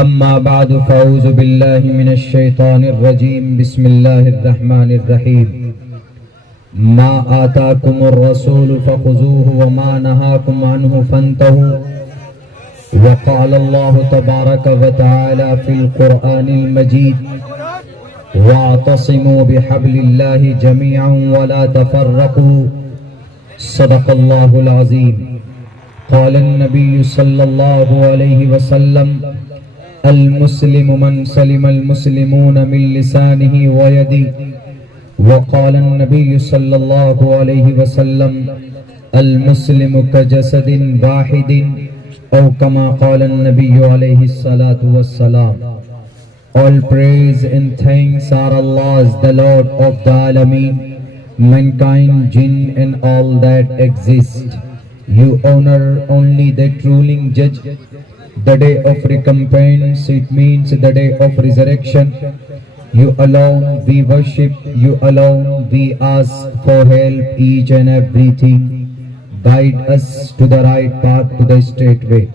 أما بعد فأعوذ بالله من الشيطان الرجيم بسم الله الرحمن الرحيم ما آتاكم الرسول فخذوه وما نهاكم عنه فانتهوا وقال الله تبارك وتعالى في القرآن المجيد واعتصموا بحبل الله جميعا ولا تفرقوا صدق الله العظيم قال النبي صلى الله عليه وسلم المسلم من سلم المسلمون من لسانه ويده وقال النبي صلى الله عليه وسلم المسلم كجسد واحد أو كما قال النبي عليه الصلاة والسلام. All praise and thanks are Allah's, the Lord of the Alameen, mankind, jinn and all that exist. You honor only that ruling judge. The day of recompense, it means the day of resurrection. You alone we worship, you alone we ask for help, each and everything. Guide us to the right path, to the straight way.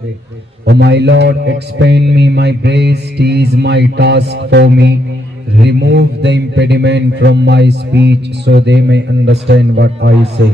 O my Lord, expand me my breast, ease my task for me. Remove the impediment from my speech so they may understand what I say.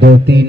2-3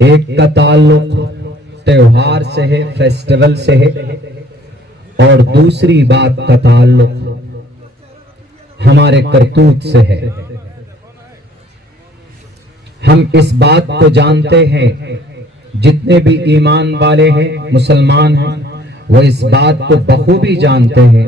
ایک کا تعلق تہوار سے ہے، festival سے ہے، اور دوسری بات کا تعلق ہمارے کرتوت سے ہے۔ ہم اس بات کو جانتے ہیں، جتنے بھی ایمان والے ہیں، مسلمان ہیں، وہ اس بات کو بخوبی جانتے ہیں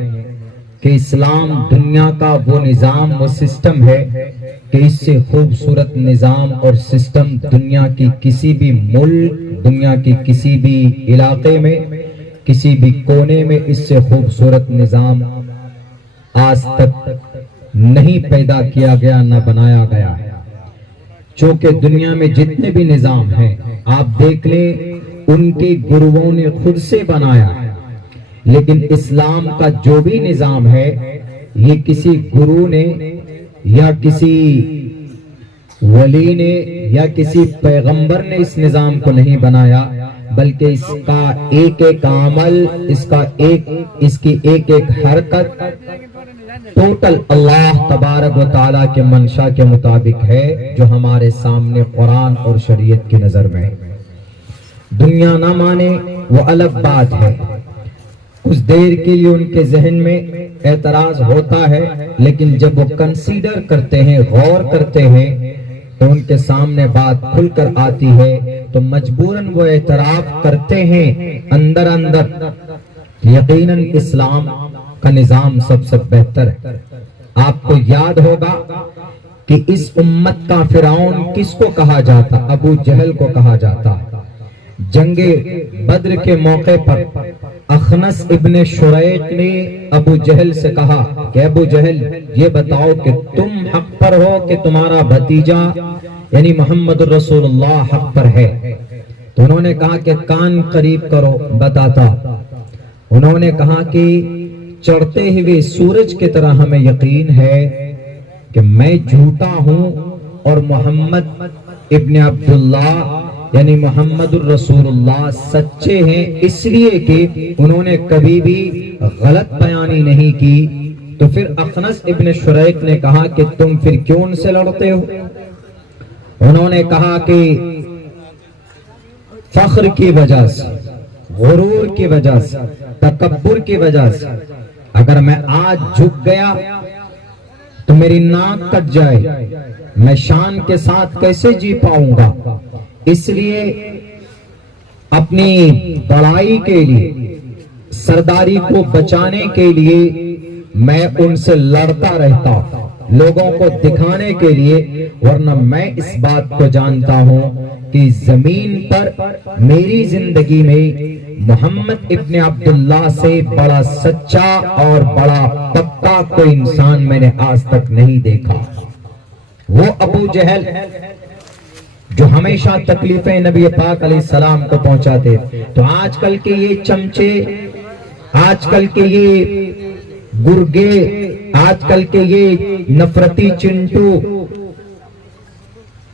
کہ اسلام دنیا کا وہ نظام، وہ سسٹم ہے کہ اس سے خوبصورت نظام اور سسٹم دنیا کی کسی بھی ملک، دنیا کی کسی بھی علاقے میں، کسی بھی کونے میں اس سے خوبصورت نظام آج تک نہیں پیدا کیا گیا، نہ بنایا گیا ہے۔ چونکہ دنیا میں جتنے بھی نظام ہیں آپ دیکھ لیں، ان کے گروؤں نے خود سے بنایا ہے، لیکن اسلام کا جو بھی نظام ہے یہ کسی گرو نے یا کسی ولی نے یا کسی پیغمبر نے اس نظام کو نہیں بنایا، بلکہ اس کا ایک ایک عمل، اس کی ایک ایک حرکت ٹوٹل اللہ تبارک و تعالیٰ کے منشا کے مطابق ہے، جو ہمارے سامنے قرآن اور شریعت کی نظر میں۔ دنیا نہ مانے وہ الگ بات ہے، کچھ دیر کے لیے ان کے ذہن میں اعتراض ہوتا ہے، لیکن جب وہ کنسیڈر کرتے ہیں، غور کرتے ہیں، تو ان کے سامنے بات کھل کر آتی ہے، تو مجبوراً وہ اعتراف کرتے ہیں اندر اندر۔ یقیناً اسلام کا نظام سب سے بہتر ہے۔ آپ کو یاد ہوگا کہ اس امت کا فرعون کس کو کہا جاتا؟ ابو جہل کو کہا جاتا۔ جنگ بدر کے موقع پر اخنس ابن شریق نے ابو جہل سے کہا کہ ابو جہل یہ بتاؤ کہ تم حق پر ہو کہ تمہارا بھتیجا یعنی محمد رسول اللہ حق پر ہے؟ تو انہوں نے کہا کہ کان قریب کرو، بتاتا۔ انہوں نے کہا کہ چڑھتے ہوئے سورج کی طرح ہمیں یقین ہے کہ میں جھوٹا ہوں اور محمد ابن عبداللہ یعنی محمد الرسول اللہ سچے ہیں، اس لیے کہ انہوں نے کبھی بھی غلط بیانی نہیں کی۔ تو پھر اخنس ابن شریق نے کہا کہ تم پھر کیوں ان سے لڑتے ہو؟ انہوں نے کہا کہ فخر کی وجہ سے، غرور کی وجہ سے، تکبر کی وجہ سے، اگر میں آج جھک گیا تو میری ناک کٹ جائے، میں شان کے ساتھ کیسے جی پاؤں گا؟ اس لیے اپنی بڑائی کے لیے، سرداری کو بچانے کے لیے میں ان سے لڑتا رہتا لوگوں کو دکھانے کے لیے، ورنہ میں اس بات کو جانتا ہوں کہ زمین پر میری زندگی میں محمد ابن عبداللہ سے بڑا سچا اور بڑا پکا کوئی انسان میں نے آج تک نہیں دیکھا۔ وہ ابو جہل جو ہمیشہ تکلیفیں نبی پاک علیہ السلام کو پہنچاتے، تو آج کل کے یہ چمچے، آج کل کے یہ گرگے، آج کل کے یہ نفرتی چنٹو،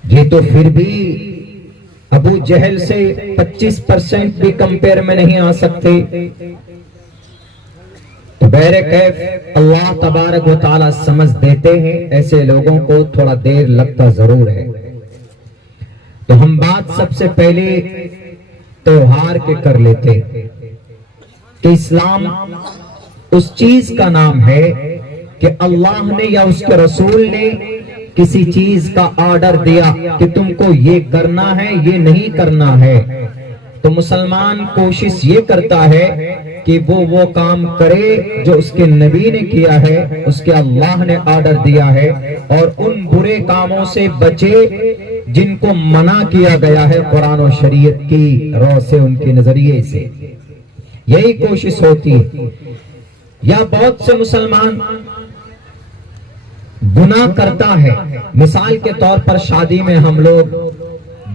یہ تو پھر بھی ابو جہل سے 25% بھی کمپیر میں نہیں آ سکتے۔ تو بہرکیف اللہ تبارک و تعالی سمجھ دیتے ہیں، ایسے لوگوں کو تھوڑا دیر لگتا ضرور ہے۔ تو ہم بات سب سے پہلے تہوار کے کر لیتے کہ اسلام اس چیز کا نام ہے کہ اللہ نے یا اس کے رسول نے کسی چیز کا آرڈر دیا کہ تم کو یہ کرنا ہے، یہ نہیں کرنا ہے، تو مسلمان کوشش یہ کرتا ہے کہ وہ کام کرے جو اس کے نبی نے کیا ہے، اس کے اللہ نے آرڈر دیا ہے، اور ان برے کاموں سے بچے جن کو منع کیا گیا ہے قرآن و شریعت کی رو سے، ان کے نظریے سے۔ یہی کوشش ہوتی ہے۔ یا بہت سے مسلمان گناہ کرتا ہے، مثال کے طور پر شادی میں ہم لوگ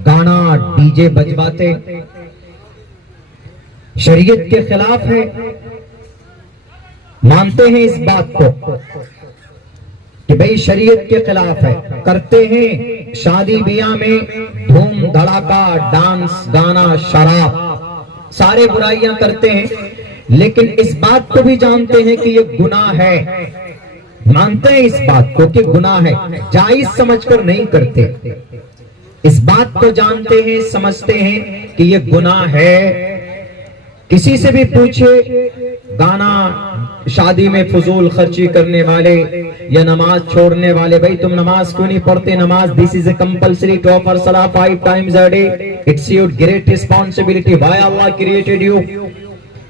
گانا ڈی جے بجواتے، شریعت کے خلاف ہے، مانتے ہیں اس بات کو کہ بھئی شریعت کے خلاف ہے، کرتے ہیں شادی بیاہ میں دھوم دھڑاکا، ڈانس، گانا، شراب، سارے برائیاں کرتے ہیں، لیکن اس بات کو بھی جانتے ہیں کہ یہ گناہ ہے، مانتے ہیں اس بات کو کہ گناہ ہے، جائز سمجھ کر نہیں کرتے۔ اس بات کو جانتے ہیں، سمجھتے ہیں کہ یہ گناہ ہے۔ کسی سے بھی پوچھے، گانا شادی میں فضول خرچی کرنے والے یا نماز چھوڑنے والے، بھائی تم نماز کیوں نہیں پڑھتے؟ نماز this is a compulsory to offer salah 5 times a day. It's your great responsibility. Why Allah created you?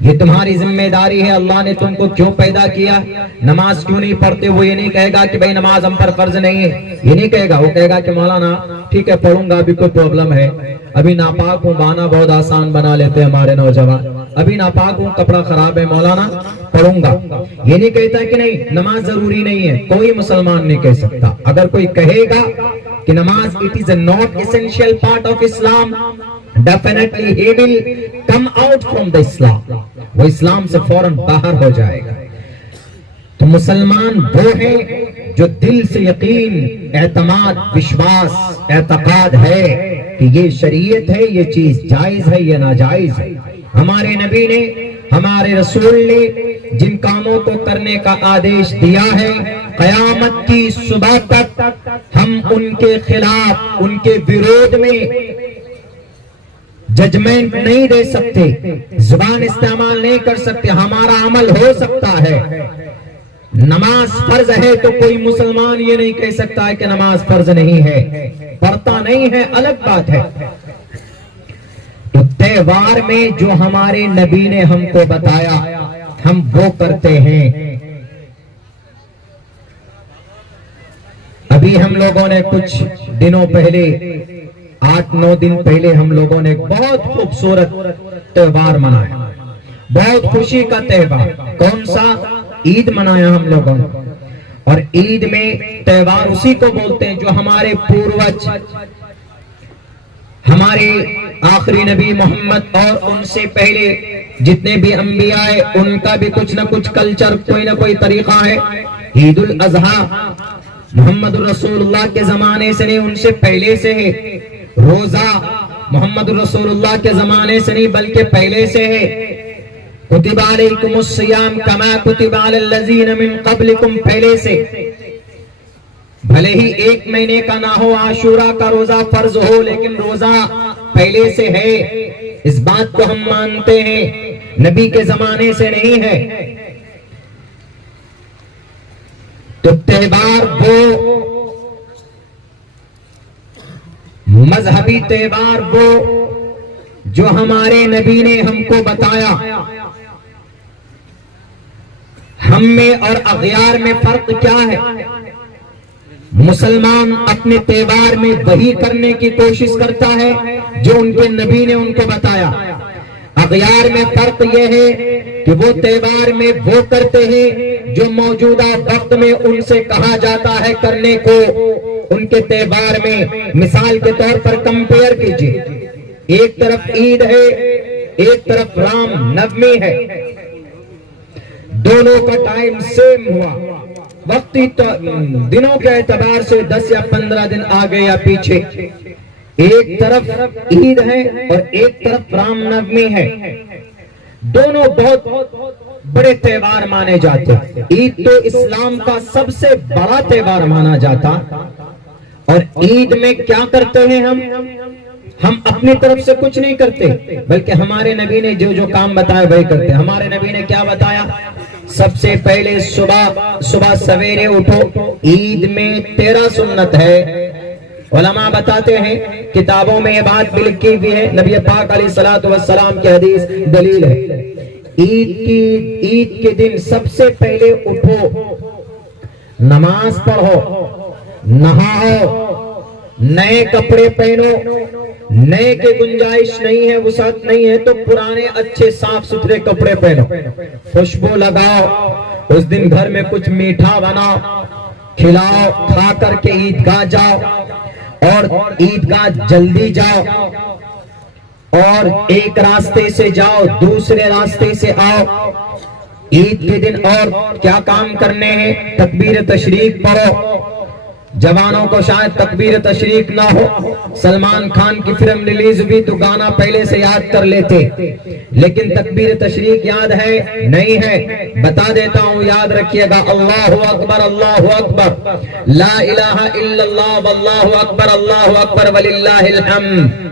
یہ تمہاری ذمہ داری ہے، اللہ نے تم کو کیوں پیدا کیا؟ نماز کیوں نہیں پڑھتے؟ وہ یہ نہیں کہے گا کہ بھائی نماز ہم پر فرض نہیں ہے، یہ نہیں کہے گا۔ وہ کہے گا کہ مولانا ٹھیک ہے پڑھوں گا، ابھی کوئی پرابلم ہے، ابھی ناپاک ہوں، بانا بہت آسان بنا لیتے ہیں ہمارے نوجوان، ابھی ناپاک ہوں، کپڑا خراب ہے، مولانا پڑھوں گا۔ یہ نہیں کہتا کہ نہیں نماز ضروری نہیں ہے، کوئی مسلمان نہیں کہہ سکتا۔ اگر کوئی کہے گا کہ نماز it is a not essential part of Islam, definitely he will come out from the Islam. وہ اسلام سے فوراً باہر ہو جائے گا۔ تو مسلمان وہ ہے جو دل سے یقین، اعتماد، وشواس، اعتقاد ہے کہ یہ شریعت ہے، یہ چیز جائز ہے، یہ ناجائز ہے۔ ہمارے نبی نے، ہمارے رسول نے جن کاموں کو کرنے کا آدیش دیا ہے، قیامت کی صبح تک ہم ان کے خلاف، ان کے وروج میں ججمنٹ نہیں دے سکتے، زبان استعمال نہیں کر سکتے، ہمارا عمل ہو سکتا ہے۔ نماز فرض ہے تو کوئی مسلمان یہ نہیں کہہ سکتا ہے کہ نماز فرض نہیں ہے، پڑھتا نہیں ہے، الگ بات ہے۔ تو تہوار میں جو ہمارے نبی نے ہم کو بتایا ہم وہ کرتے ہیں۔ ابھی ہم لوگوں نے کچھ دنوں پہلے، 8-9 دن پہلے ہم لوگوں نے ایک بہت خوبصورت تہوار منایا، بہت خوشی کا تہوار۔ کون سا؟ عید منایا ہم لوگوں نے۔ اور عید میں تہوار اسی کو بولتے ہیں جو ہمارے پوروج، ہمارے آخری نبی محمد اور ان سے پہلے جتنے بھی انبیاء ہیں ان کا بھی کچھ نہ کچھ کلچر، کوئی نہ کوئی طریقہ ہے۔ عید الاضحیٰ محمد رسول اللہ کے زمانے سے نہیں، ان سے پہلے سے ہے۔ روزہ محمد رسول اللہ کے زمانے سے نہیں بلکہ پہلے سے ہے۔ کتب علیکم الصیام کما کتب علی الذین من قبلکم، پہلے سے، بھلے ہی 1 مہینے کا نہ ہو، عاشورہ کا روزہ فرض ہو، لیکن روزہ پہلے سے ہے۔ اس بات کو ہم مانتے ہیں، نبی کے زمانے سے نہیں ہے۔ تو تہوار وہ مذہبی تہوار وہ جو ہمارے نبی نے ہم کو بتایا۔ ہم میں اور اغیار میں فرق کیا ہے؟ مسلمان اپنے تہوار میں وہی کرنے کی کوشش کرتا ہے جو ان کے نبی نے ان کو بتایا۔ اغیار میں فرق یہ ہے کہ وہ تہوار میں وہ کرتے ہیں جو موجودہ وقت میں ان سے کہا جاتا ہے کرنے کو۔ ان کے تہوار میں مثال کے طور پر کمپیئر کیجئے، ایک طرف عید ہے، ایک طرف رام نومی ہے، دونوں کا ٹائم سیم ہوا، وقتی دنوں کے اعتبار سے 10 یا 15 دن آگے یا پیچھے۔ ایک طرف عید ہے اور ایک طرف رام نومی ہے، دونوں بہت بڑے تہوار مانے جاتے ہیں۔ عید تو اسلام کا سب سے بڑا تہوار مانا جاتا، اور عید میں کیا کرتے ہیں ہم اپنی طرف سے کچھ نہیں کرتے بلکہ ہمارے نبی نے جو کام بتایا وہی کرتے ہیں۔ ہمارے نبی نے کیا بتایا؟ سب سے پہلے صبح سویرے اٹھو، عید میں 13 سنت ہے۔ علماء بتاتے ہیں، کتابوں میں یہ بات بھی لکھی ہوئی ہے، نبی پاک علیہ الصلوۃ والسلام کی حدیث دلیل ہے۔ عید کے دن سب سے پہلے اٹھو، نماز پڑھو، نہاؤ، نئے کپڑے پہنو، نئے کے گنجائش نہیں ہے، وسعت نہیں ہے تو پرانے اچھے صاف ستھرے کپڑے پہنو، خوشبو لگاؤ، اس دن گھر میں کچھ میٹھا بناؤ، کھلاؤ، کھا کر کے عیدگاہ جاؤ، اور عیدگاہ جلدی جاؤ، اور ایک راستے سے جاؤ دوسرے راستے سے آؤ۔ عید کے دن اور کیا کام کرنے ہیں؟ تکبیر تشریق پڑھو، جوانوں کو شاید تکبیر تشریق نہ ہو، سلمان خان کی فلم ریلیز بھی تو گانا پہلے سے یاد کر لیتے، لیکن تکبیر تشریق یاد ہے نہیں ہے؟ بتا دیتا ہوں، یاد رکھیے گا، اللہ اکبر اللہ اکبر، لا الہ الا اللہ واللہ اکبر اللہ اکبر وللہ الحمد۔